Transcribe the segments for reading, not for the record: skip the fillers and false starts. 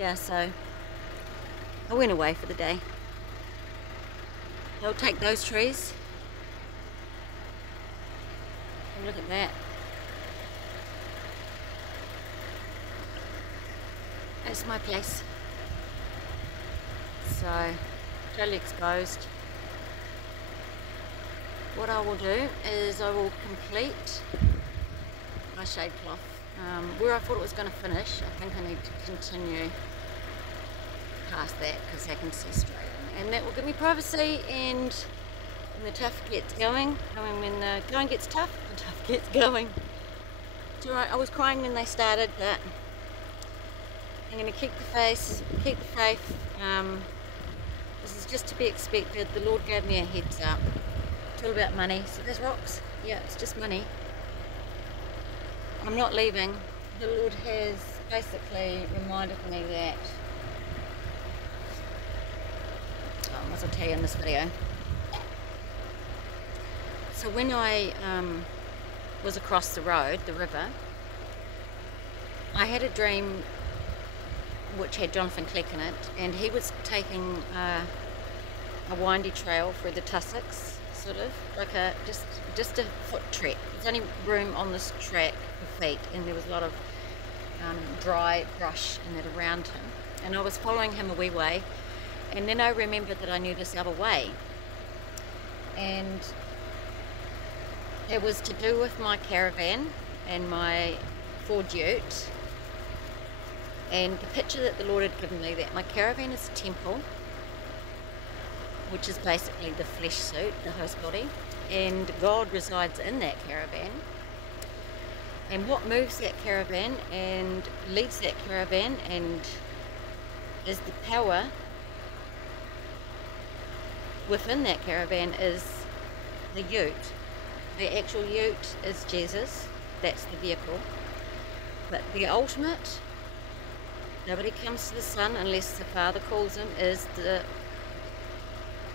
yeah, so I went away for the day. I'll take those trees and look at that. That's my place. So, totally exposed. What I will do is I will complete my shade cloth. Where I thought it was going to finish, I think I need to continue past that because I can see straight in. And that will give me privacy, and when the tough gets going, when the going gets tough, the tough gets going. It's alright, I was crying when they started, but I'm going to keep the faith. This is just to be expected. The Lord gave me a heads up. It's all about money. So there's rocks. Yeah, it's just money. I'm not leaving. The Lord has basically reminded me that, as I'll tell you in this video. So when I was across the road, the river, I had a dream which had Jonathan Clegg in it, and he was taking a windy trail through the tussocks, sort of like a just a foot trek. There's only room on this track for feet, and there was a lot of dry brush and that around him, and I was following him a wee way, and then I remembered that I knew this other way, and it was to do with my caravan and my Ford Ute. And the picture that the Lord had given me, that my caravan is a temple, which is basically the flesh suit, the host body, and God resides in that caravan. And what moves that caravan and leads that caravan and is the power within that caravan is the ute. The actual ute is Jesus, that's the vehicle. But the ultimate, nobody comes to the Son unless the Father calls him, is the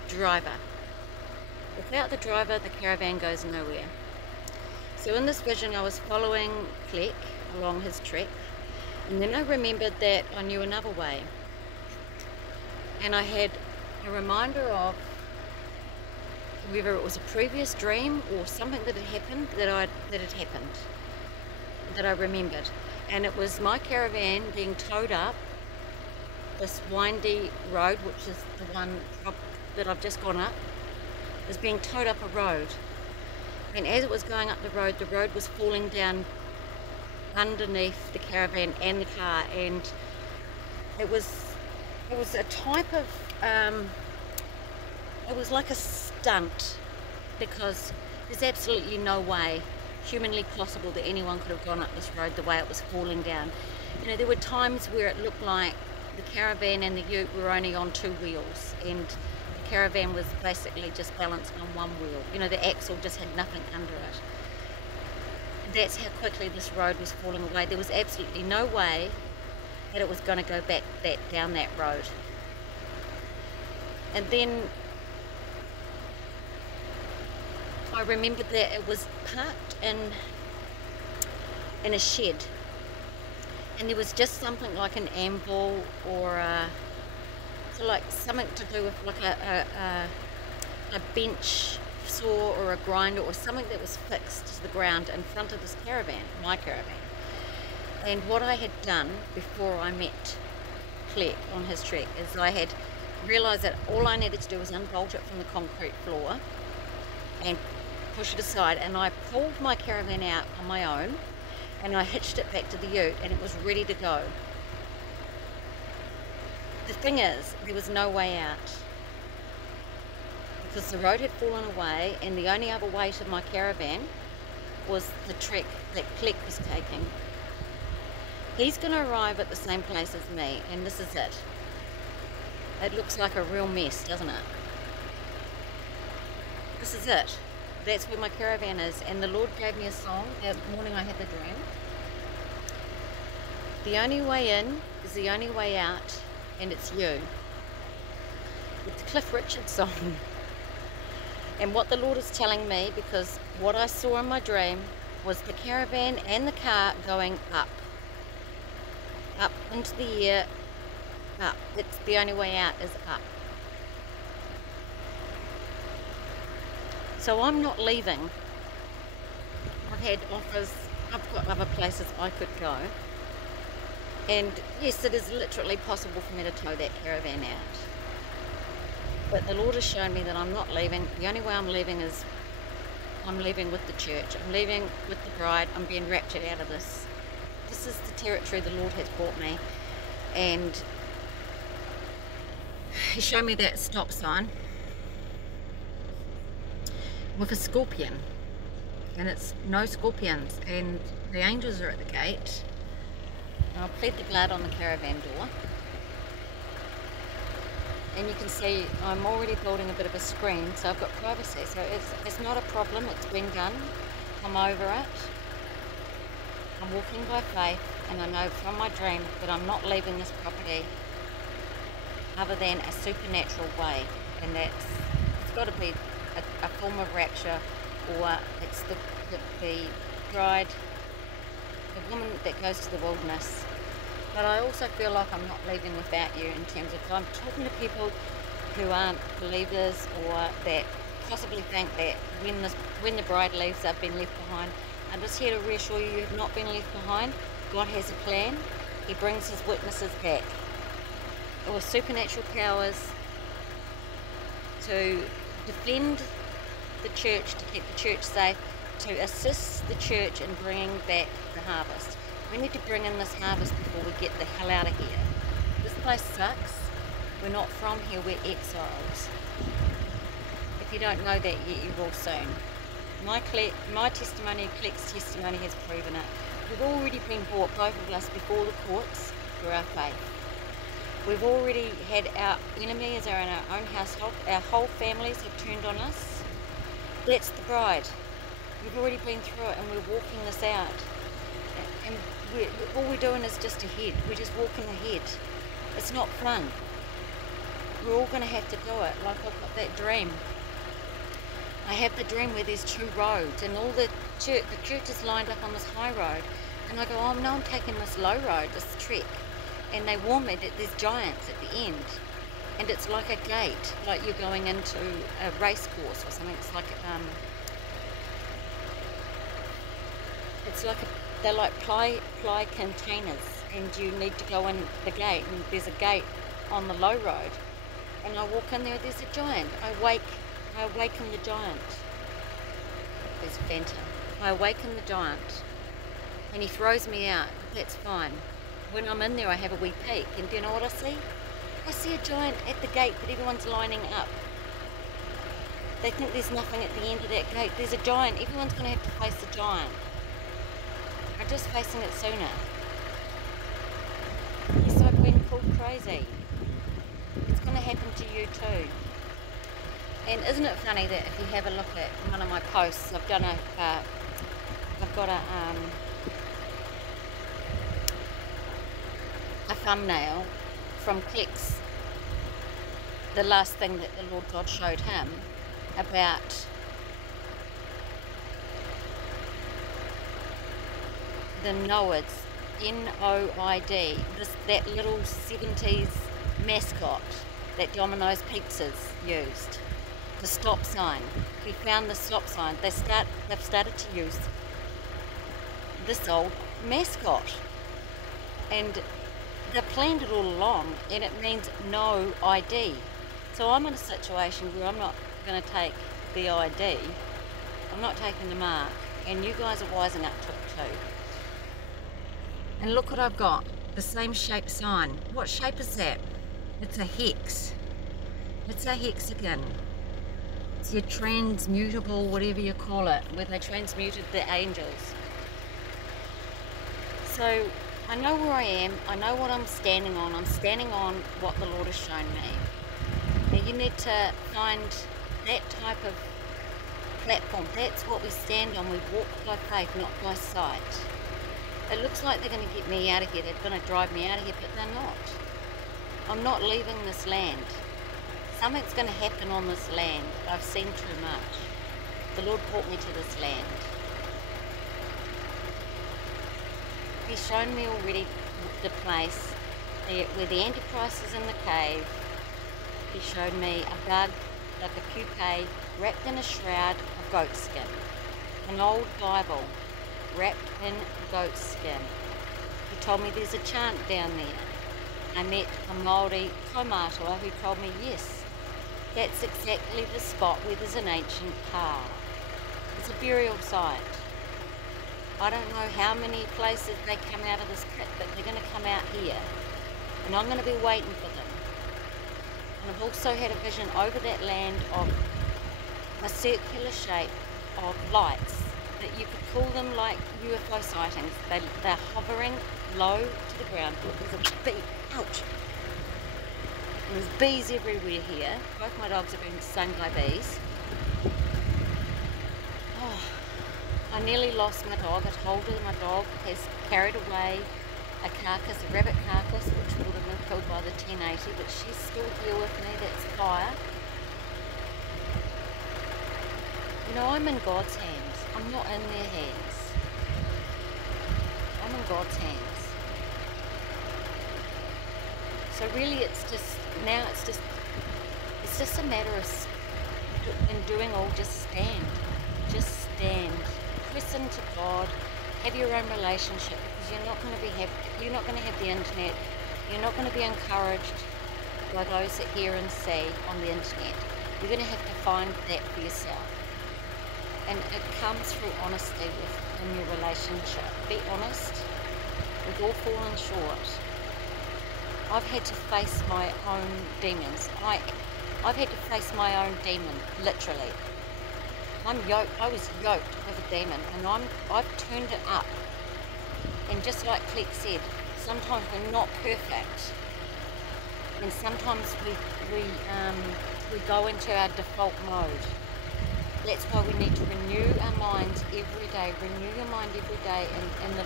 driver. Without the driver, the caravan goes nowhere. So in this vision, I was following Clegg along his trek, and then I remembered that I knew another way. And I had a reminder of whether it was a previous dream or something that had happened, that I remembered. And it was my caravan being towed up this windy road, which is the one that I've just gone up, is being towed up a road. And as it was going up the road was falling down underneath the caravan and the car, and it was a type of it was like a stunt, because there's absolutely no way humanly possible that anyone could have gone up this road the way it was falling down. You know, there were times where it looked like the caravan and the ute were only on two wheels, and the caravan was basically just balanced on one wheel. You know, the axle just had nothing under it. That's how quickly this road was falling away. There was absolutely no way that it was going to go back down that road. And then I remembered that it was parked in a shed, and there was just something like an anvil or like something to do with like a bench saw or a grinder or something that was fixed to the ground in front of this caravan, my caravan. And what I had done before I met Clegg on his trek is I had realised that all I needed to do was unbolt it from the concrete floor and push it aside, and I pulled my caravan out on my own, and I hitched it back to the ute, and it was ready to go. The thing is, there was no way out, because the road had fallen away, and the only other way to my caravan was the trek that Clegg was taking. He's going to arrive at the same place as me, and this is it. It looks like a real mess, doesn't it? This is it. That's where my caravan is, and the Lord gave me a song that morning I had the dream. The only way in is the only way out, and it's you. It's the Cliff Richard song. And what the Lord is telling me, because what I saw in my dream was the caravan and the car going up into the air, up. It's the only way out is up. So I'm not leaving. I've had offers, I've got other places I could go. And yes, it is literally possible for me to tow that caravan out. But the Lord has shown me that I'm not leaving. The only way I'm leaving is I'm leaving with the church. I'm leaving with the bride. I'm being raptured out of this. This is the territory the Lord has brought me. And He showed me that stop sign with a scorpion. And it's no scorpions. And the angels are at the gate. And I'll plead the blood on the caravan door. And you can see I'm already building a bit of a screen, so I've got privacy. So it's not a problem, it's been done. I'm over it. I'm walking by faith, and I know from my dream that I'm not leaving this property other than a supernatural way. And it's got to be a form of rapture, or it's the bride, the woman that goes to the wilderness. But I also feel like I'm not leaving without you, in terms of I'm talking to people who aren't believers, or that possibly think that when the bride leaves, they've been left behind. I'm just here to reassure you, you have not been left behind. God has a plan. He brings His witnesses back with supernatural powers to defend the church, to keep the church safe, to assist the church in bringing back the harvest. We need to bring in this harvest before we get the hell out of here. This place sucks. We're not from here, we're exiles. If you don't know that yet, you will soon. My testimony, Cleck's testimony, has proven it. We've already been brought, both of us, before the courts for our faith. We've already had our enemies are in our own household. Our whole families have turned on us. That's the bride. We've already been through it, and we're walking this out. And all we're doing is just ahead. We're just walking ahead. It's not fun. We're all going to have to do it. Like I've got that dream. I have the dream where there's two roads, and all the church is lined up on this high road. And I go, oh no, I'm taking this low road, this trek. And they warn me that there's giants at the end. And it's like a gate, like you're going into a race course or something. It's like they're like ply containers, and you need to go in the gate, and there's a gate on the low road, and I walk in there, there's a giant. I awaken the giant. There's Fanta. I awaken the giant, and he throws me out. That's fine. When I'm in there, I have a wee peek, and do you know what I see? I see a giant at the gate, but everyone's lining up. They think there's nothing at the end of that gate. There's a giant. Everyone's going to have to face the giant. I'm just facing it sooner. Yes, I've been called crazy. It's going to happen to you too. And isn't it funny that if you have a look at one of my posts, I've got a thumbnail from Cleck's, the last thing that the Lord God showed him about the Noids, N-O-I-D, that little 70s mascot that Domino's Pizzas used, the stop sign. He found the stop sign. They've started to use this old mascot, and they've planned it all along, and it means no ID. So I'm in a situation where I'm not going to take the ID. I'm not taking the mark, and you guys are wising up to it too. And look what I've got, the same shaped sign. What shape is that? It's a hex. It's a hexagon. It's your transmutable, whatever you call it, where they transmuted the angels. So I know where I am, I know what I'm standing on. I'm standing on what the Lord has shown me. Now you need to find that type of platform. That's what we stand on. We walk by faith, not by sight. It looks like they're going to get me out of here. They're going to drive me out of here, but they're not. I'm not leaving this land. Something's going to happen on this land. I've seen too much. The Lord brought me to this land. He's shown me already the place where the Antichrist is in the cave, he showed me a bug like a pupae wrapped in a shroud of goat skin. An old Bible wrapped in goat skin. He told me there's a chant down there. I met a Māori kaumātua who told me yes, that's exactly the spot where there's an ancient pa. It's a burial site. I don't know how many places they come out of this pit, but they're going to come out here. And I'm going to be waiting for them. And I've also had a vision over that land of a circular shape of lights that you could call them like UFO sightings. They're hovering low to the ground. There's a bee. Ouch! And there's bees everywhere here. Both my dogs are being stung by bees. Oh, I nearly lost my dog. I told her my dog has carried away a carcass, a rabbit carcass, which would have been killed by the 1080, but she's still here with me. That's fire. You know, I'm in God's hands. I'm not in their hands. I'm in God's hands. So really it's just a matter of in doing all, just stand. Just stand. Press into God. Have your own relationship, because you're not going to have the internet. You're not going to be encouraged by those that hear and see on the internet. You're going to have to find that for yourself. And it comes through honesty in your relationship. Be honest. We've all fallen short. I've had to face my own demons. I've had to face my own demon, literally. I was yoked with a demon, and I've turned it up. And just like Cleek said, sometimes we're not perfect, and sometimes we go into our default mode. That's why we need to renew our minds every day. Renew your mind every day in the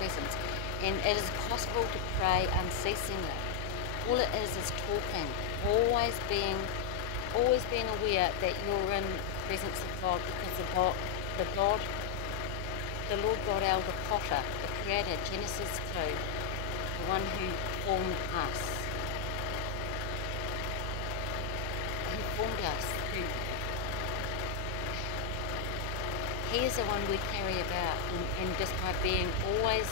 presence. And it is possible to pray unceasingly. All it is talking. Always being aware that you're in the presence of God, because the Lord God El, the Potter, the Creator, Genesis 2, the one who formed us. Who formed us. He is the one we carry about, and just by being always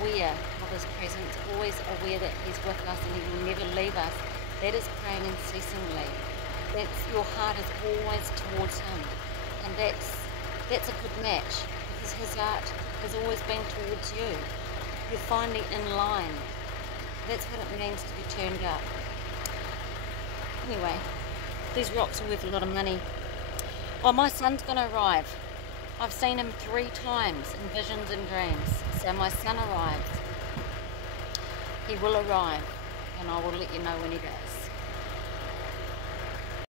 aware of his presence, always aware that he's with us and he will never leave us. That is praying unceasingly. That's your heart is always towards him, and that's a good match, because his heart has always been towards you. You're finally in line. That's what it means to be turned up. Anyway, these rocks are worth a lot of money. Oh, my son's going to arrive. I've seen him 3 times in visions and dreams. So my son arrives. He will arrive, and I will let you know when he does.